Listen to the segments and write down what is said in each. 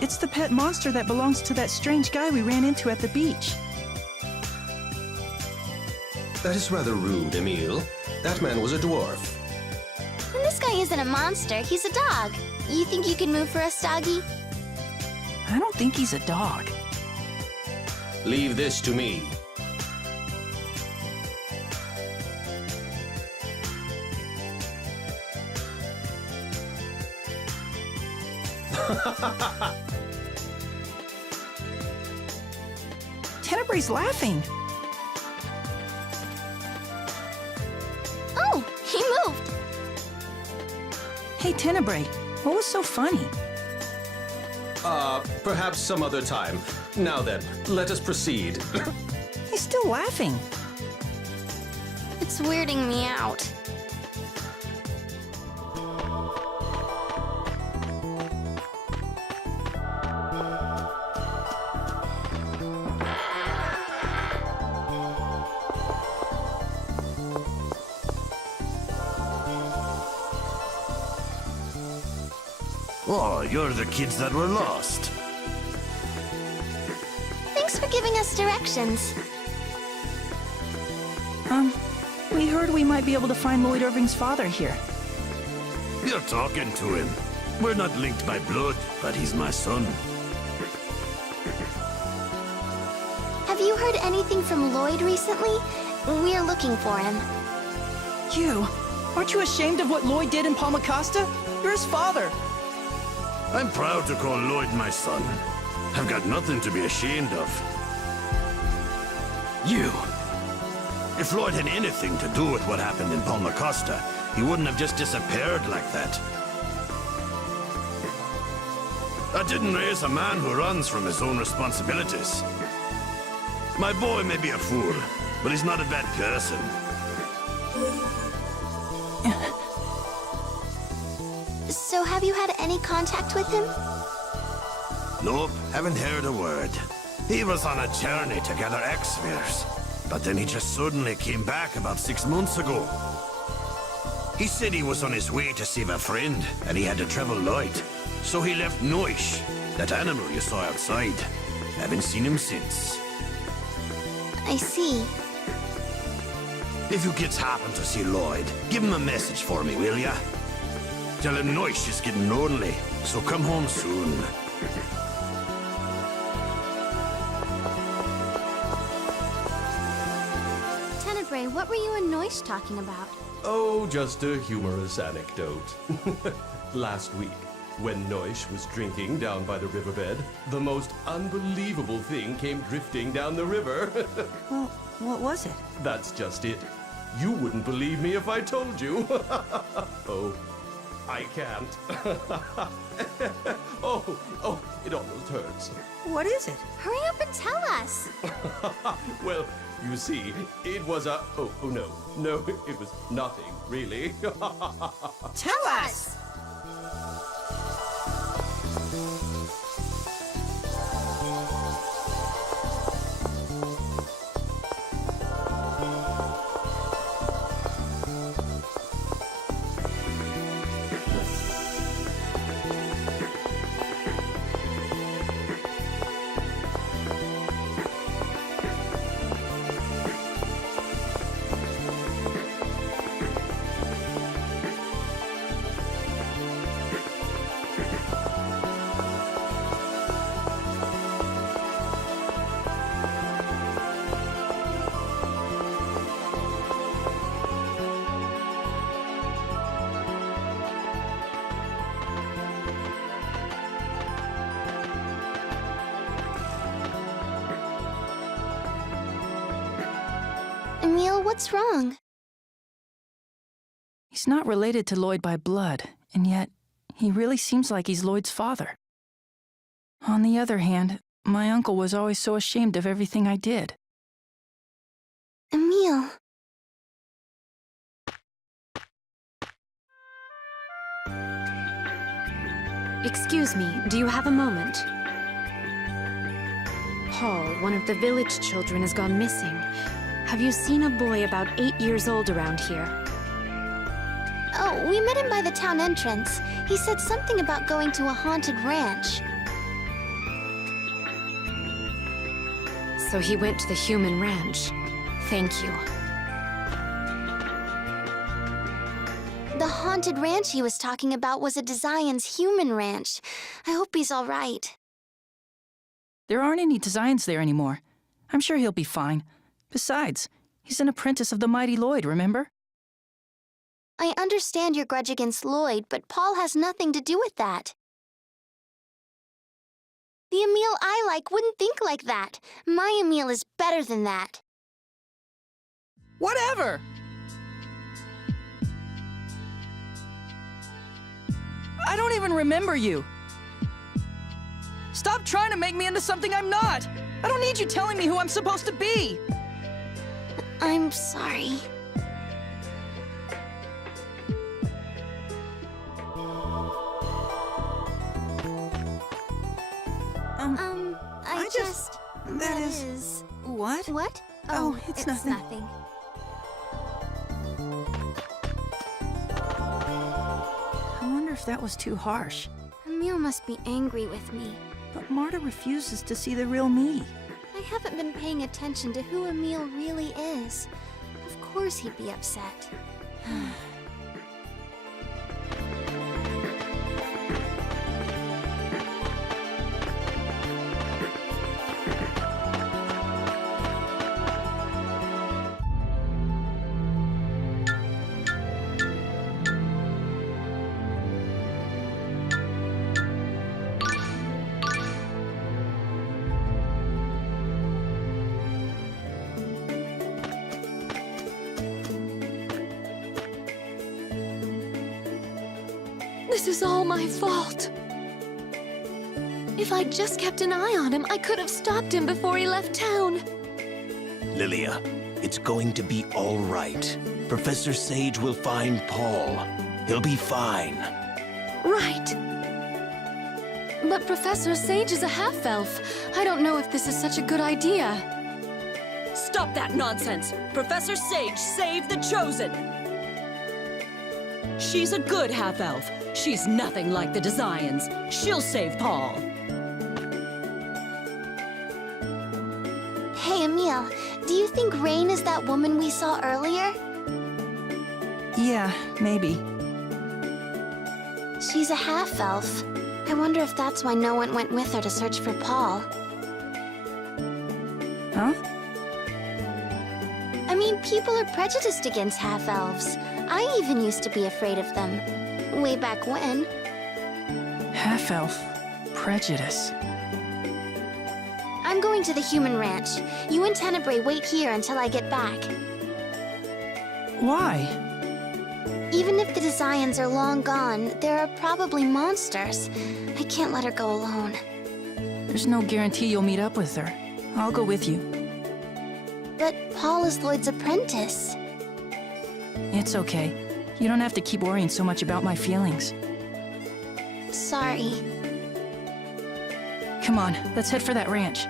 It's the pet monster that belongs to that strange guy we ran into at the beach. That is rather rude, Emile. That man was a dwarf. And this guy isn't a monster, he's a dog. You think you can move for us, doggy? I don't think he's a dog. Leave this to me. Tenebre's laughing. Oh, he moved. Hey, Tenebrae, what was so funny? Perhaps some other time. Now then, let us proceed. He's still laughing. It's weirding me out. Oh, you're the kids that were lost. Thanks for giving us directions. We heard we might be able to find Lloyd Irving's father here. You're talking to him. We're not linked by blood, but he's my son. Have you heard anything from Lloyd recently? We're looking for him. You? Aren't you ashamed of what Lloyd did in Palmacosta? You're his father. I'm proud to call Lloyd my son. I've got nothing to be ashamed of. You! If Lloyd had anything to do with what happened in Palmacosta, he wouldn't have just disappeared like that. I didn't raise a man who runs from his own responsibilities. My boy may be a fool, but he's not a bad person. So have you had any contact with him? Nope, haven't heard a word. He was on a journey to gather X-spheres, but then he just suddenly came back about 6 months ago. He said he was on his way to save a friend, and he had to travel light. So he left Noish, that animal you saw outside. Haven't seen him since. I see. If you kids happen to see Lloyd, give him a message for me, will ya? Tell him Noish is getting lonely, so come home soon. Tenebrae, what were you and Noish talking about? Oh, just a humorous anecdote. Last week, when Noish was drinking down by the riverbed, the most unbelievable thing came drifting down the river. Well, what was it? That's just it. You wouldn't believe me if I told you. Oh, I can't. Oh, it almost hurts. What is it? Hurry up and tell us! Well, you see, it was a... Oh, no, it was nothing, really. Tell us! Emil, what's wrong? He's not related to Lloyd by blood, and yet he really seems like he's Lloyd's father. On the other hand, my uncle was always so ashamed of everything I did. Emil. Excuse me, do you have a moment? Paul, one of the village children, has gone missing. Have you seen a boy about 8 years old around here? Oh, we met him by the town entrance. He said something about going to a haunted ranch. So he went to the human ranch. Thank you. The haunted ranch he was talking about was a Desian's human ranch. I hope he's all right. There aren't any designs there anymore. I'm sure he'll be fine. Besides, he's an apprentice of the mighty Lloyd, remember? I understand your grudge against Lloyd, but Paul has nothing to do with that. The Emil I like wouldn't think like that. My Emil is better than that. Whatever! I don't even remember you. Stop trying to make me into something I'm not. I don't need you telling me who I'm supposed to be. I'm sorry. I just... That is... What? What? Oh, it's nothing. nothing. I wonder if that was too harsh. Emil must be angry with me. But Marta refuses to see the real me. I haven't been paying attention to who Emil really is. Of course he'd be upset. This is all my fault. If I'd just kept an eye on him, I could have stopped him before he left town. Lilia, it's going to be all right. Professor Sage will find Paul. He'll be fine. Right. But Professor Sage is a half-elf. I don't know if this is such a good idea. Stop that nonsense! Professor Sage saved the Chosen! She's a good half-elf. She's nothing like the Desians. She'll save Paul. Hey, Emil, do you think Rain is that woman we saw earlier? Yeah, maybe. She's a half-elf. I wonder if that's why no one went with her to search for Paul. Huh? I mean, people are prejudiced against half-elves. I even used to be afraid of them. Way back when. Half-elf. Prejudice. I'm going to the human ranch. You and Tenebrae wait here until I get back. Why? Even if the Desians are long gone, there are probably monsters. I can't let her go alone. There's no guarantee you'll meet up with her. I'll go with you. But Paul is Lloyd's apprentice. It's okay. You don't have to keep worrying so much about my feelings. Sorry. Come on, let's head for that ranch.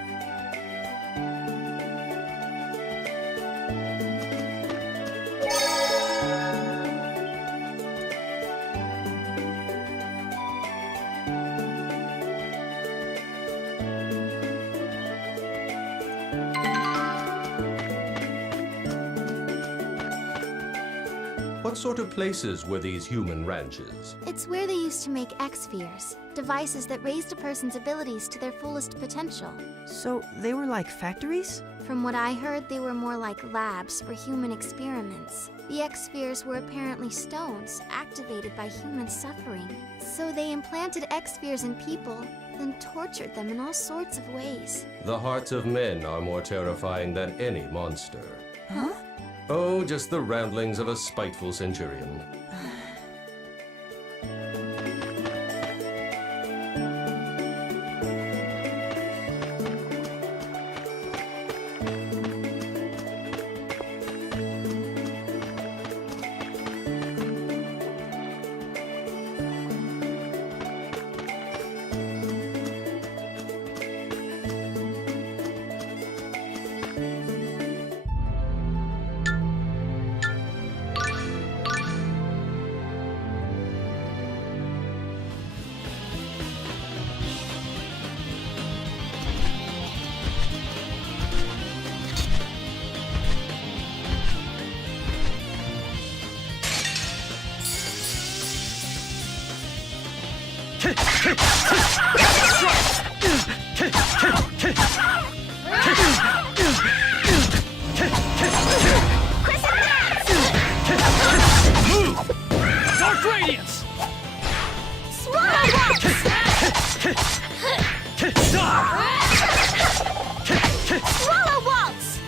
What sort of places were these human ranches? It's where they used to make X-spheres, devices that raised a person's abilities to their fullest potential. So, they were like factories? From what I heard, they were more like labs for human experiments. The X-spheres were apparently stones, activated by human suffering. So they implanted X-spheres in people, then tortured them in all sorts of ways. The hearts of men are more terrifying than any monster. Huh? Oh, just the ramblings of a spiteful centurion. Dark Radiance! Swallow Waltz!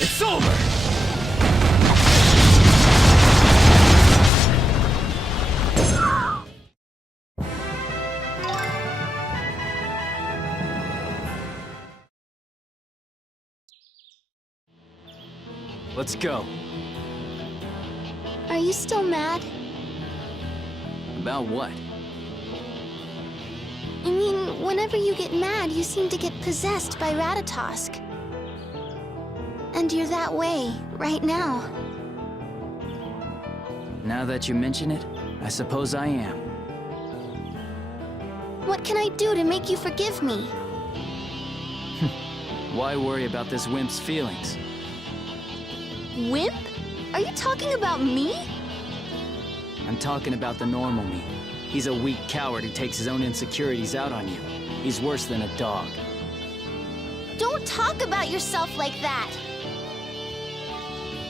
It's over! Let's go. Are you still mad? About what? I mean, whenever you get mad, you seem to get possessed by Ratatosk. And you're that way, right now. Now that you mention it, I suppose I am. What can I do to make you forgive me? Why worry about this wimp's feelings? Wimp? Are you talking about me? I'm talking about the normal me. He's a weak coward who takes his own insecurities out on you. He's worse than a dog. Don't talk about yourself like that.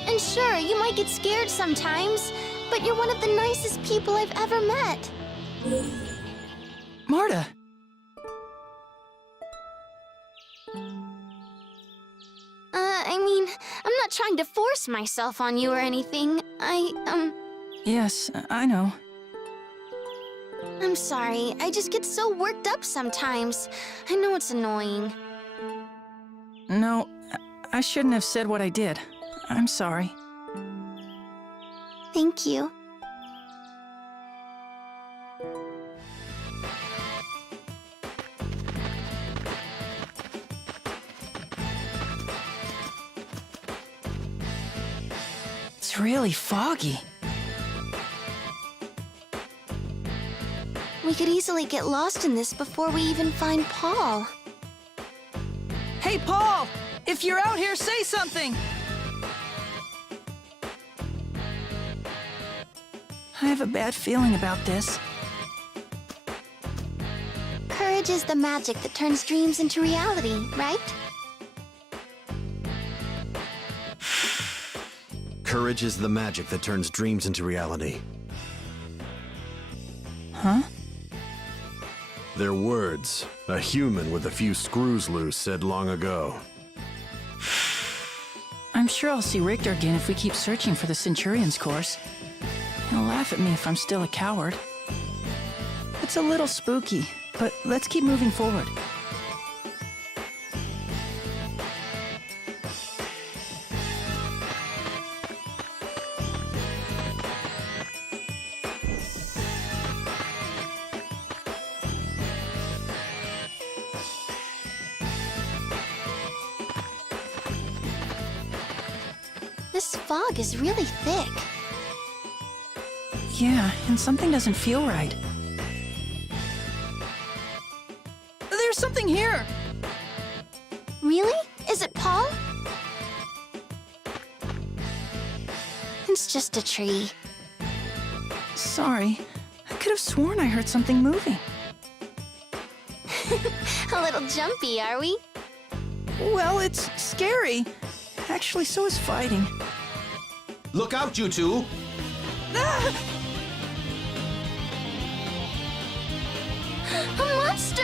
And sure, you might get scared sometimes, but you're one of the nicest people I've ever met. Marta! I mean, I'm not trying to force myself on you or anything. Yes, I know. I'm sorry, I just get so worked up sometimes. I know it's annoying. No, I shouldn't have said what I did. I'm sorry. Thank you. It's really foggy. We could easily get lost in this before we even find Paul. Hey, Paul! If you're out here, say something! I have a bad feeling about this. Courage is the magic that turns dreams into reality, right? Courage is the magic that turns dreams into reality. Huh? They're words a human with a few screws loose said long ago. I'm sure I'll see Richter again if we keep searching for the Centurion's course. He'll laugh at me if I'm still a coward. It's a little spooky, but let's keep moving forward. This fog is really thick. Yeah, and something doesn't feel right. There's something here! Really? Is it Paul? It's just a tree. Sorry. I could have sworn I heard something moving. A little jumpy, are we? Well, it's scary. Actually, so is fighting. Look out, you two! Ah! A monster!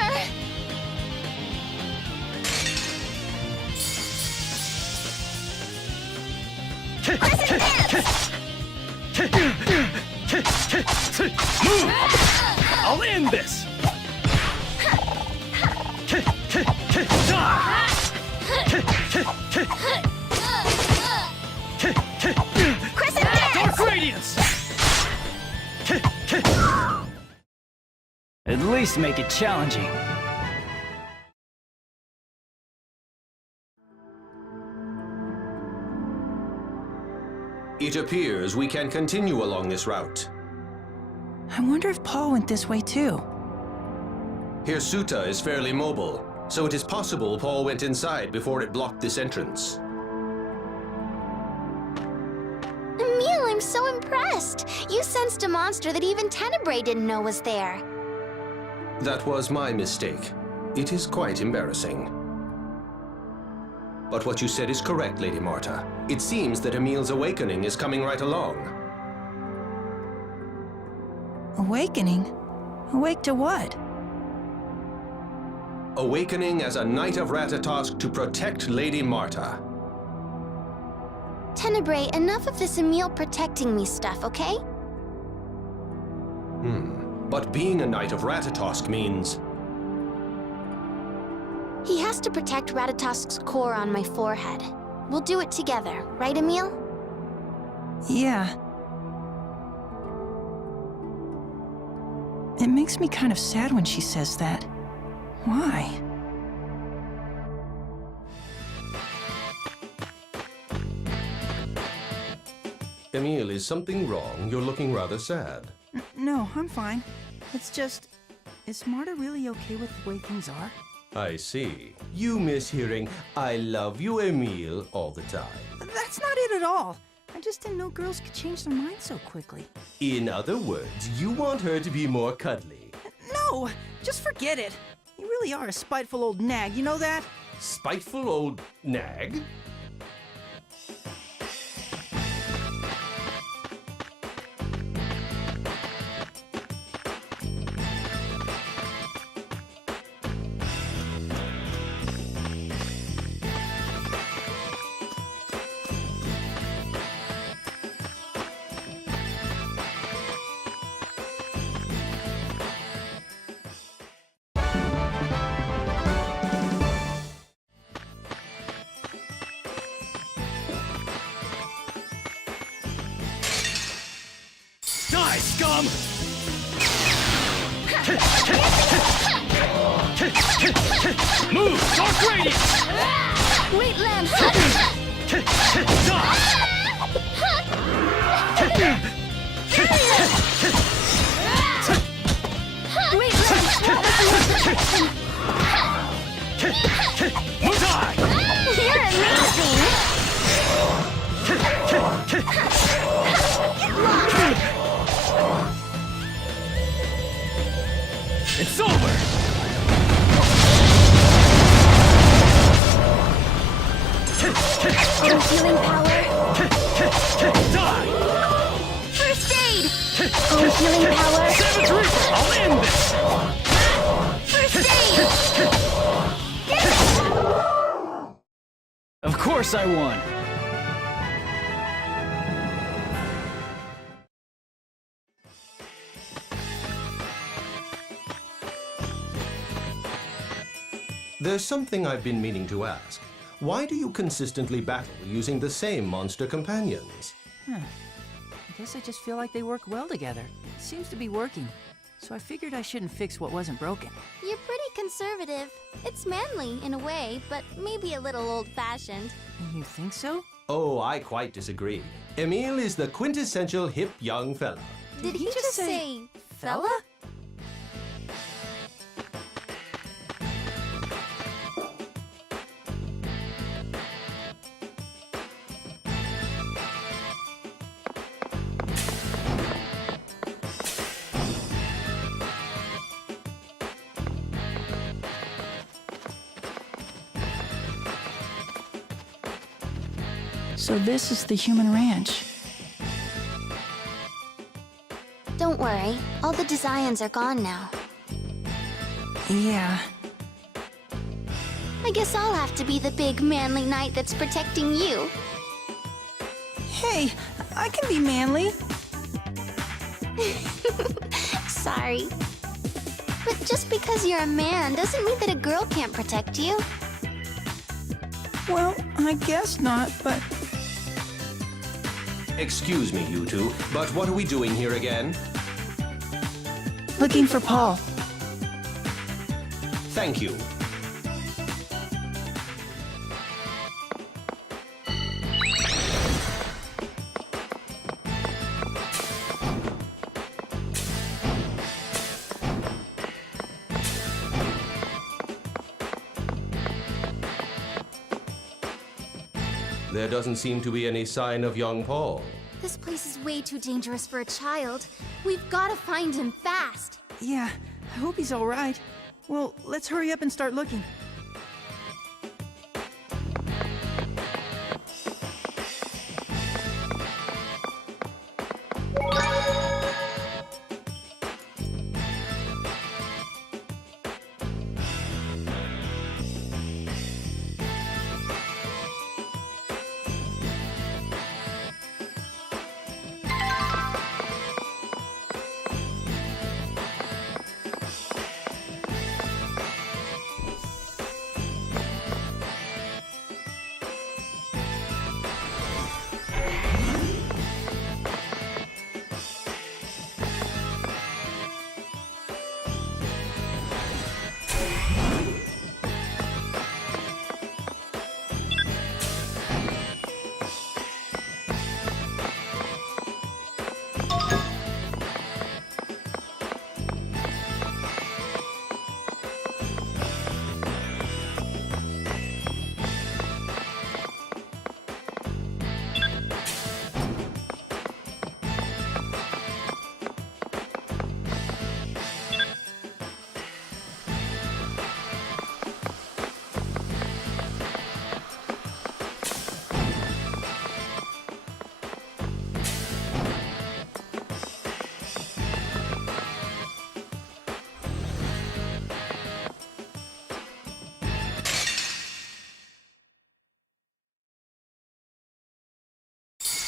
Move! I'll end this! Dark Radiance! At least make it challenging. It appears we can continue along this route. I wonder if Paul went this way too. Hirsuta is fairly mobile, so it is possible Paul went inside before it blocked this entrance. Emil, I'm so impressed! You sensed a monster that even Tenebrae didn't know was there. That was my mistake. It is quite embarrassing. But what you said is correct, Lady Marta. It seems that Emil's awakening is coming right along. Awakening? Awake to what? Awakening as a Knight of Ratatosk to protect Lady Marta. Tenebrae, enough of this Emil protecting me stuff, okay? But being a Knight of Ratatosk means... He has to protect Ratatosk's core on my forehead. We'll do it together, right, Emil? Yeah. It makes me kind of sad when she says that. Why? Emil, is something wrong? You're looking rather sad. No, I'm fine. It's just... Is Marta really okay with the way things are? I see. You miss hearing, "I love you, Emil," all the time. That's not it at all. I just didn't know girls could change their minds so quickly. In other words, you want her to be more cuddly. No! Just forget it. You really are a spiteful old nag, you know that? Spiteful old nag? scum! Move! Dark Radiance! Wait, Lamb! Wait, Mutai! You're amazing! It's over! Healing power. Die! First aid! Healing power. Seventh Reaper! I'll end this! First aid! Of course I won! There's something I've been meaning to ask. Why do you consistently battle using the same monster companions? I guess I just feel like they work well together. It seems to be working. So I figured I shouldn't fix what wasn't broken. You're pretty conservative. It's manly, in a way, but maybe a little old-fashioned. You think so? Oh, I quite disagree. Emile is the quintessential hip young fella. Did he just say fella? So this is the human ranch. Don't worry, all the designs are gone now. Yeah. I guess I'll have to be the big manly knight that's protecting you. Hey, I can be manly. Sorry. But just because you're a man doesn't mean that a girl can't protect you. Well, I guess not, but... Excuse me, you two, but what are we doing here again? Looking for Paul. Thank you. There doesn't seem to be any sign of young Paul. This place is way too dangerous for a child. We've got to find him fast. Yeah, I hope he's all right. Well, let's hurry up and start looking.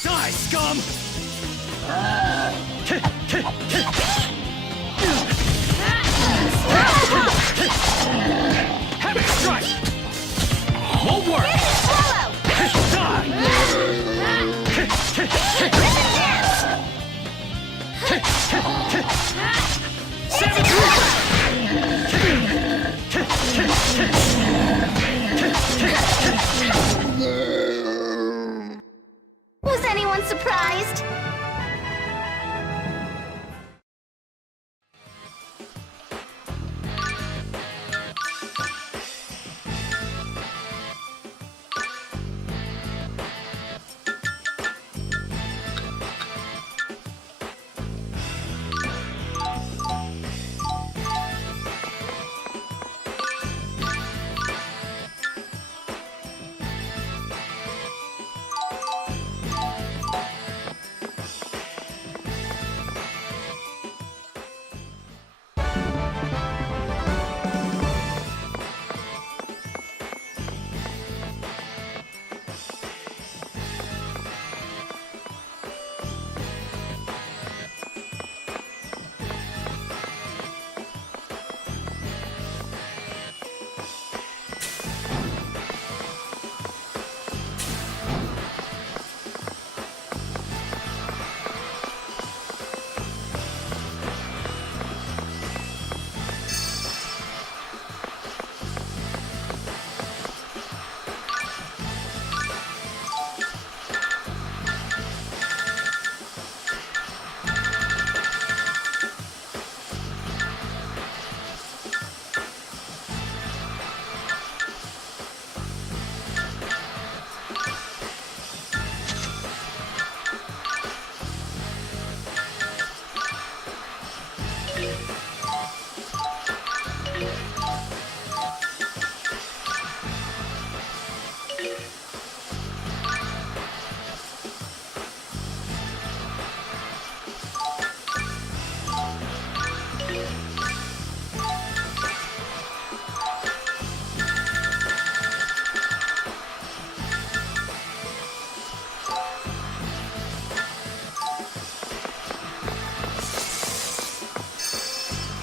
Die, scum! Heavy strike! Won't work!